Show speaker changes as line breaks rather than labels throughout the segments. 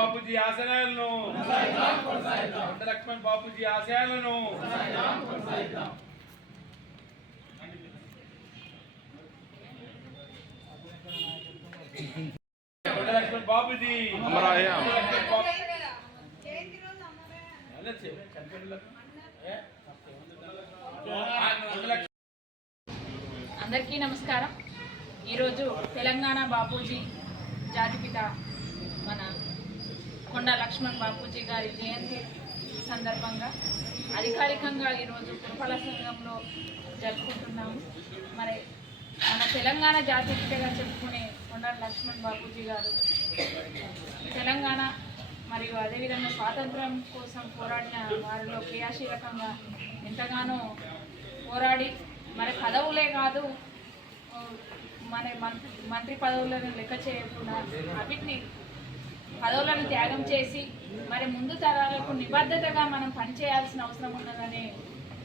బాపూజీ ఆశయాలను. లక్ష్మణ్ బాపూజీ ఆశయాలను. లక్ష్మణ్ బాపూజీ.
అందరికీ నమస్కారం. ఈరోజు తెలంగాణ బాపూజీ జాతిపిత మన కొండ లక్ష్మణ్ బాపూజీ గారి జయంతి సందర్భంగా అధికారికంగా ఈరోజు పురపాల సంఘంలో జరుపుకుంటున్నాము. మరి మన తెలంగాణ జాతీయతగా చెప్పుకునే కొండ లక్ష్మణ్ బాపూజీ గారు తెలంగాణ మరియు అదేవిధంగా స్వాతంత్రం కోసం పోరాడిన వారిలో క్రియాశీలకంగా ఎంతగానో పోరాడి మరి పదవులే కాదు మన మంత్రి మంత్రి పదవులను లెక్క చేయకుండా అవిటిని పదవులను త్యాగం చేసి మరి ముందు తరాలకు నిబద్ధతగా మనం పనిచేయాల్సిన అవసరం ఉన్నదనే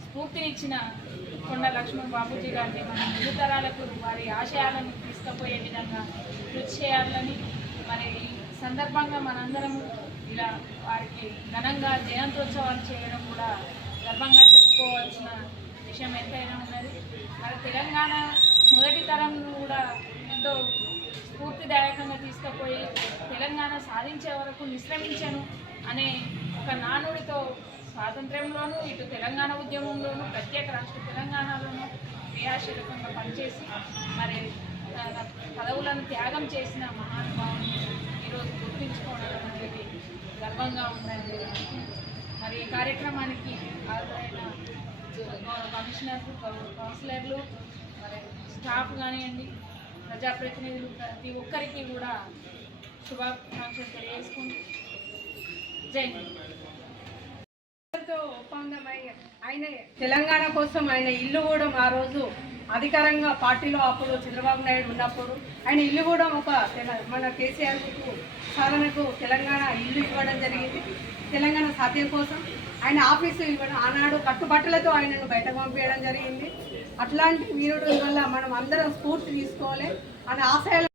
స్ఫూర్తినిచ్చిన కొండ లక్ష్మణ్ బాబూజీ గారిని మన ముందు తరాలకు వారి ఆశయాలను తీసుకుపోయే విధంగా కృషి చేయాలని మరి ఈ సందర్భంగా మనందరము ఇలా వారికి ఘనంగా జయంతోత్సవాలు చేయడం కూడా గర్వంగా చెప్పుకోవాల్సిన విషయం ఎంతైనా ఉన్నది. మరి తెలంగాణ మొదటి తరం కూడా ఎంతో స్ఫూర్తిదాయకంగా తీసుకుపోయి తెలంగాణ సాధించే వరకు విశ్రమించను అనే ఒక నానుడితో స్వాతంత్ర్యంలోనూ ఇటు తెలంగాణ ఉద్యమంలోనూ ప్రత్యేక రాష్ట్ర తెలంగాణలోనూ క్రియాశీలకంగా పనిచేసి మరి తన పదవులను త్యాగం చేసిన మహానుభావుని ఈరోజు గుర్తించుకోవడం అనేది గర్వంగా ఉందండి. మరి ఈ కార్యక్రమానికి హాజరైన కమిషనర్లు కౌన్సిలర్లు మరి స్టాఫ్ కానివ్వండి ప్రజాప్రతినిధులు ప్రతి ఒక్కరికి కూడా శుభాకాంక్షలు తెలియజేసుకుంటూ జై హింద్
ఆయన తెలంగాణ కోసం ఆయన ఇల్లు కూడా ఆ రోజు అధికారంగా పార్టీలో అప్పుడు చంద్రబాబు నాయుడు ఉన్నప్పుడు ఆయన ఇల్లు కూడా ఒక మన కేసీఆర్ సాధనకు తెలంగాణ ఇల్లు ఇవ్వడం జరిగింది. తెలంగాణ సాధ్యం కోసం ఆయన ఆఫీసు ఇవ్వడం ఆనాడు కట్టుబట్టలతో ఆయనను బయటకు పంపించడం జరిగింది. అట్లాంటి వీరుడు వల్ల మనం అందరం స్ఫూర్తి తీసుకోవాలి. ఆయన ఆశయాలు